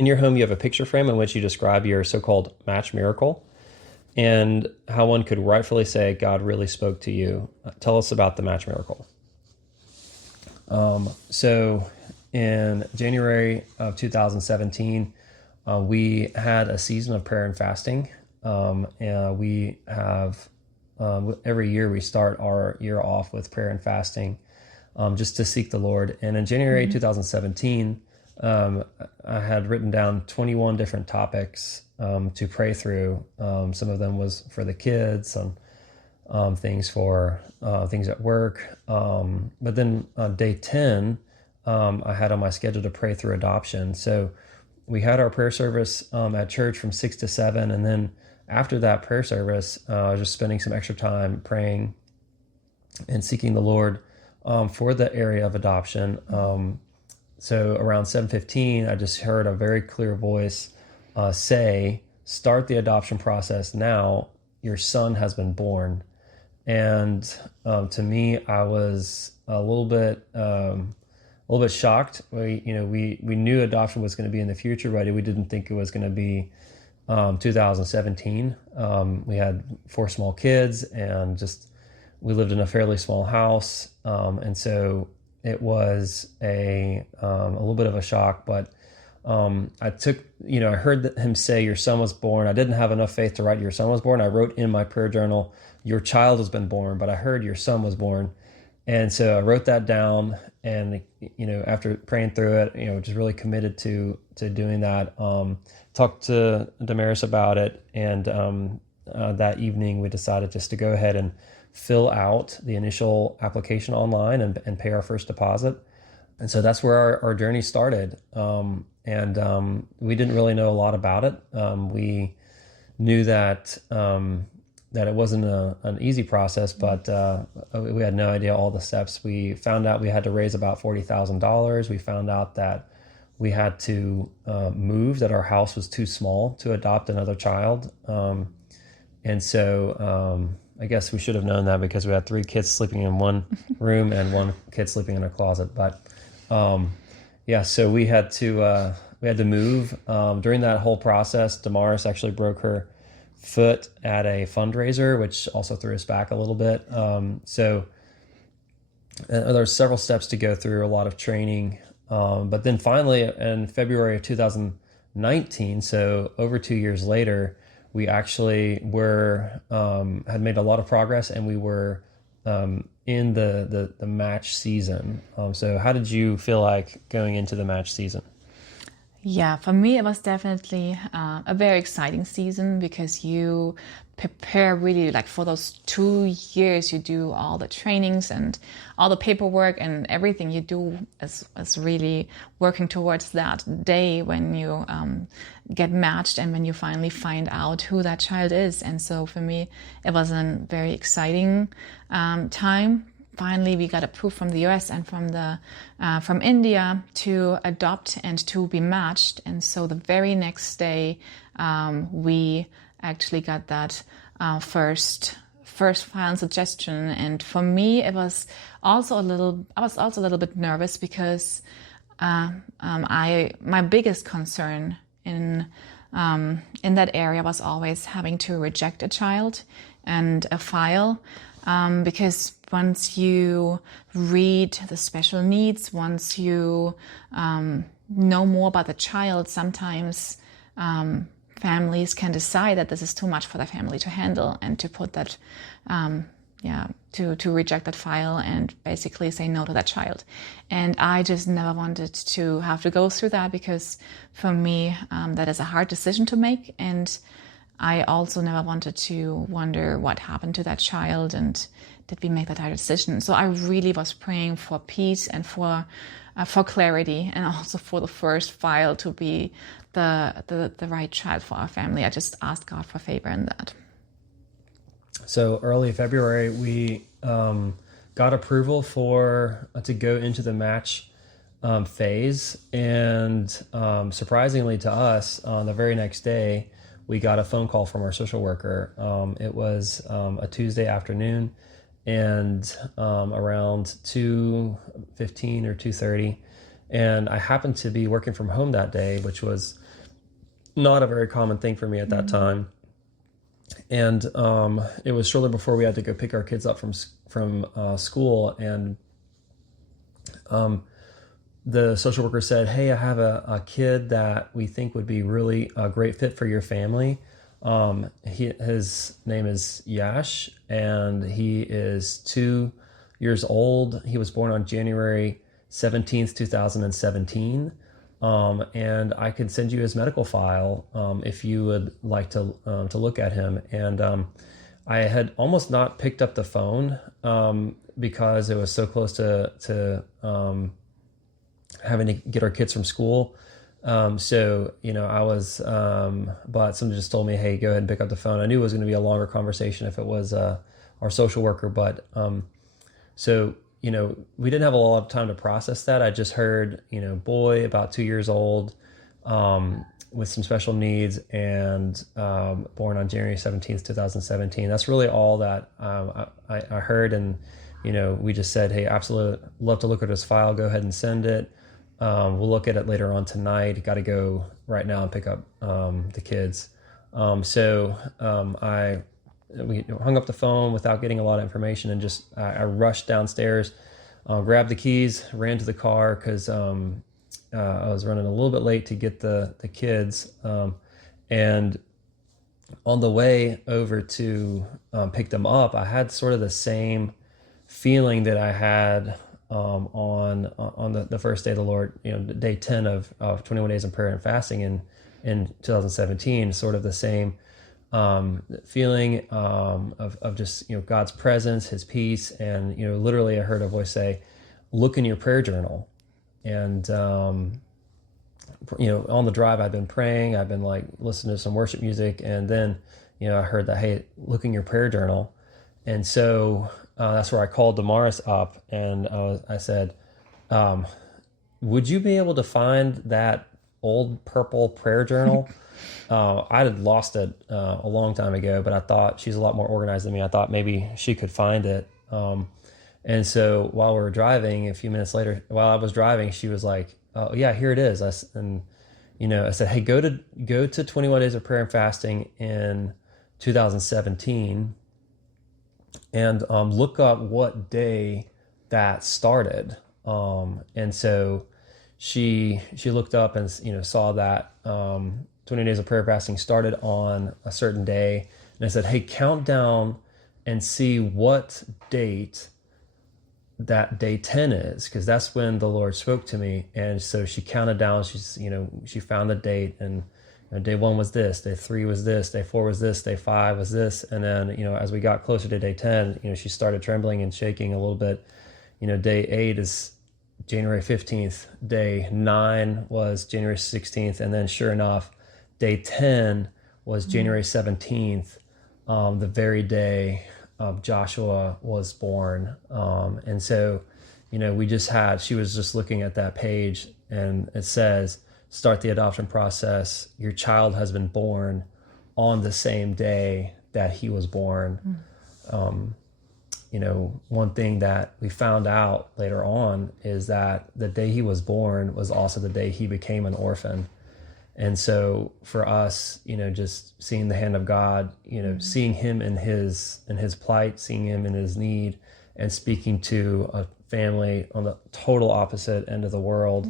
in your home, you have a picture frame in which you describe your so-called match miracle and how one could rightfully say God really spoke to you. Tell us about the match miracle. So in January of 2017, we had a season of prayer and fasting. And we have every year we start our year off with prayer and fasting, just to seek the Lord. And in January 2017, I had written down 21 different topics to pray through. Some of them was for the kids, some things for things at work. But then on day 10, I had on my schedule to pray through adoption. So we had our prayer service at church from 6 to 7. And then after that prayer service, I was just spending some extra time praying and seeking the Lord for the area of adoption. So around 7:15, I just heard a very clear voice say, "Start the adoption process now. Your son has been born." And to me, I was a little bit shocked. We knew adoption was going to be in the future, but we didn't think it was going to be 2017. We had 4 small kids, and just we lived in a fairly small house, and so it was a little bit of a shock. But I heard him say, "Your son was born." I didn't have enough faith to write "Your son was born." I wrote in my prayer journal, "Your child has been born," but I heard "Your son was born." And so I wrote that down, and after praying through it, just really committed to doing that. Talked to Damaris about it, and that evening we decided just to go ahead and fill out the initial application online and pay our first deposit. And so that's where our journey started. And we didn't really know a lot about it. We knew that it wasn't an easy process, but we had no idea all the steps. We found out we had to raise about $40,000. We found out that we had to move, that our house was too small to adopt another child. And so I guess we should have known that, because we had 3 kids sleeping in one room and 1 kid sleeping in a closet. But so we had to move. During that whole process, Damaris actually broke her foot at a fundraiser, which also threw us back a little bit. So there's several steps to go through, a lot of training. But then finally, in February of 2019, so over 2 years later, we actually had made a lot of progress, and we were in the match season. So how did you feel like going into the match season? Yeah, for me, it was definitely a very exciting season, because you prepare really like for those 2 years. You do all the trainings and all the paperwork, and everything you do is really working towards that day when you get matched and when you finally find out who that child is. And so for me, it was a very exciting time. Finally, we got approved from the US and from India to adopt and to be matched. And so the very next day, we actually got that first file suggestion. And for me, I was also a little bit nervous, because my biggest concern in that area was always having to reject a child and a file. Because once you read the special needs, once you know more about the child, sometimes families can decide that this is too much for the family to handle, and to put that, to reject that file and basically say no to that child. And I just never wanted to have to go through that, because for me, that is a hard decision to make. And I also never wanted to wonder what happened to that child, and did we make that hard decision. So I really was praying for peace and for clarity, and also for the first file to be the right child for our family. I just asked God for favor in that. So early February, we got approval to go into the match phase, and surprisingly to us, on the very next day, we got a phone call from our social worker. It was a Tuesday afternoon, and around 2:15 or 2:30, And I happened to be working from home that day, which was not a very common thing for me at that time. And it was shortly before we had to go pick our kids up from school, and the social worker said, "Hey, I have a kid that we think would be really a great fit for your family. His name is Yash, and he is 2 years old. He was born on January 17th, 2017. And I could send you his medical file if you would like to look at him." And I had almost not picked up the phone because it was so close to having to get our kids from school. So, I was, but somebody just told me, "Hey, go ahead and pick up the phone." I knew it was going to be a longer conversation if it was our social worker, but so, we didn't have a lot of time to process that. I just heard, boy, about 2 years old, with some special needs, and born on January 17th, 2017. That's really all that I heard. And, we just said, "Hey, absolutely love to look at his file. Go ahead and send it. We'll look at it later on tonight. Got to go right now and pick up the kids." We hung up the phone without getting a lot of information, and just I rushed downstairs, grabbed the keys, ran to the car because I was running a little bit late to get the kids. And on the way over to pick them up, I had sort of the same feeling that I had on the first day of the Lord, day 10 of 21 days of prayer and fasting in 2017, sort of the same feeling of just God's presence, His peace. And literally I heard a voice say, "Look in your prayer journal." And on the drive I've been praying, I've been like listening to some worship music, and then I heard that, "Hey, look in your prayer journal." And so that's where I called Damaris up, and I said, "Would you be able to find that old purple prayer journal?" I had lost it a long time ago, but I thought, she's a lot more organized than me, I thought maybe she could find it. And so while we were driving, a few minutes later, while I was driving, she was like, "Oh yeah, here it is." I said, "Hey, go to 21 Days of Prayer and Fasting in 2017 and look up what day that started." And so she looked up and saw that 20 Days of Prayer Fasting started on a certain day. And I said, "Hey, count down and see what date that day 10 is," because that's when the Lord spoke to me. And so she counted down. She found the date, and day 1 was this, day 3 was this, day 4 was this, day 5 was this. And then as we got closer to day 10, she started trembling and shaking a little bit. Day 8 is January 15th, day 9 was January 16th, and then sure enough, day 10 was January 17th, the very day Joshua was born. And so, she was just looking at that page, and it says, "Start the adoption process. Your child has been born on the same day that he was born." One thing that we found out later on is that the day he was born was also the day he became an orphan. And so for us, just seeing the hand of God, seeing him in his plight, seeing him in his need, and speaking to a family on the total opposite end of the world,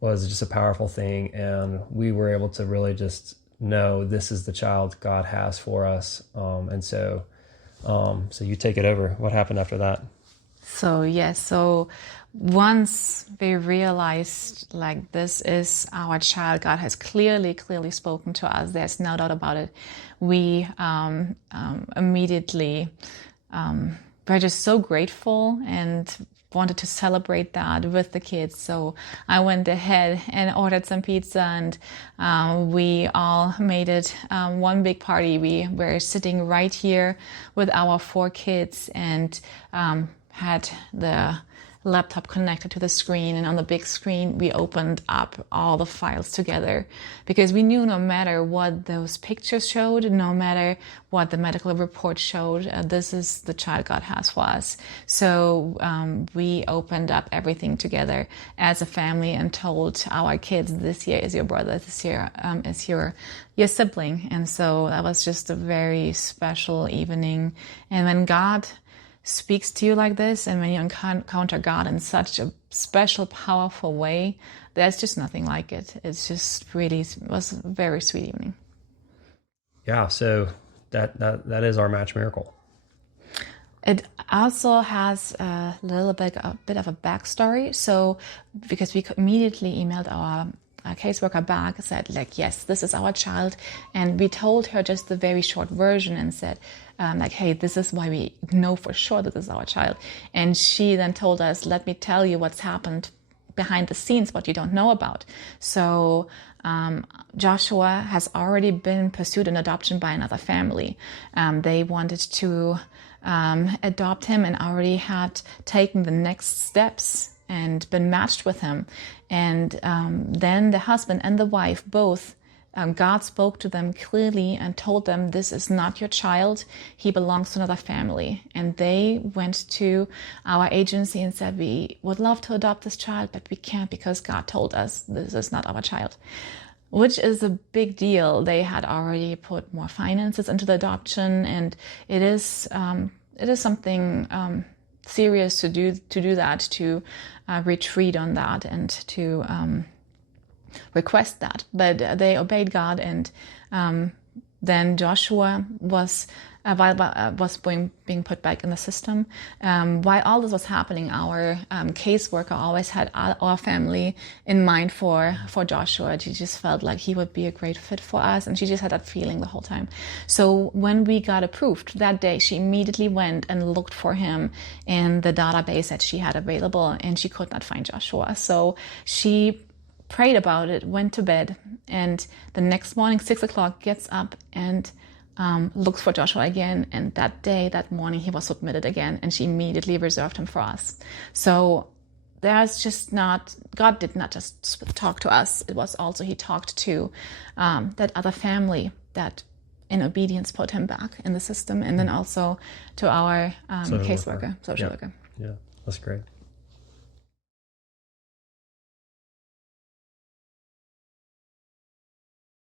was just a powerful thing. And we were able to really just know this is the child God has for us. So you take it over. What happened after that? So once we realized, like, this is our child, God has clearly spoken to us, there's no doubt about it, we immediately were just so grateful and wanted to celebrate that with the kids. So I went ahead and ordered some pizza, and we all made it one big party. We were sitting right here with our 4 kids and had the laptop connected to the screen, and on the big screen we opened up all the files together, because we knew no matter what those pictures showed, no matter what the medical report showed, this is the child God has for us. So we opened up everything together as a family and told our kids, this year is your brother, this year is your sibling. And so that was just a very special evening. And when God speaks to you like this, and when you encounter God in such a special, powerful way, there's just nothing like it. It's just really, it was a very sweet evening. Yeah, so that is our match miracle. It also has a bit of a backstory. So because we immediately emailed our caseworker back, said like, yes, this is our child, and we told her just the very short version and said like, hey, this is why we know for sure that this is our child. And she then told us, let me tell you what's happened behind the scenes, what you don't know about. So Joshua has already been pursued in adoption by another family. They wanted to adopt him and already had taken the next steps and been matched with him. And then the husband and the wife both, God spoke to them clearly and told them, this is not your child, he belongs to another family. And they went to our agency and said, we would love to adopt this child, but we can't because God told us this is not our child, which is a big deal. They had already put more finances into the adoption, and it is something serious to do that, to retreat on that and to request that. But they obeyed God, and then Joshua was being put back in the system. While all this was happening, our caseworker always had our family in mind for Joshua. She just felt like he would be a great fit for us, and she just had that feeling the whole time. So when we got approved that day, she immediately went and looked for him in the database that she had available, and she could not find Joshua. So she prayed about it, went to bed, and the next morning, 6 o'clock, gets up and looks for Joshua again. And that morning, he was submitted again, and she immediately reserved him for us. So there's just not, God did not just talk to us. It was also, he talked to that other family that in obedience put him back in the system, and then also to our social worker. Yeah, that's great.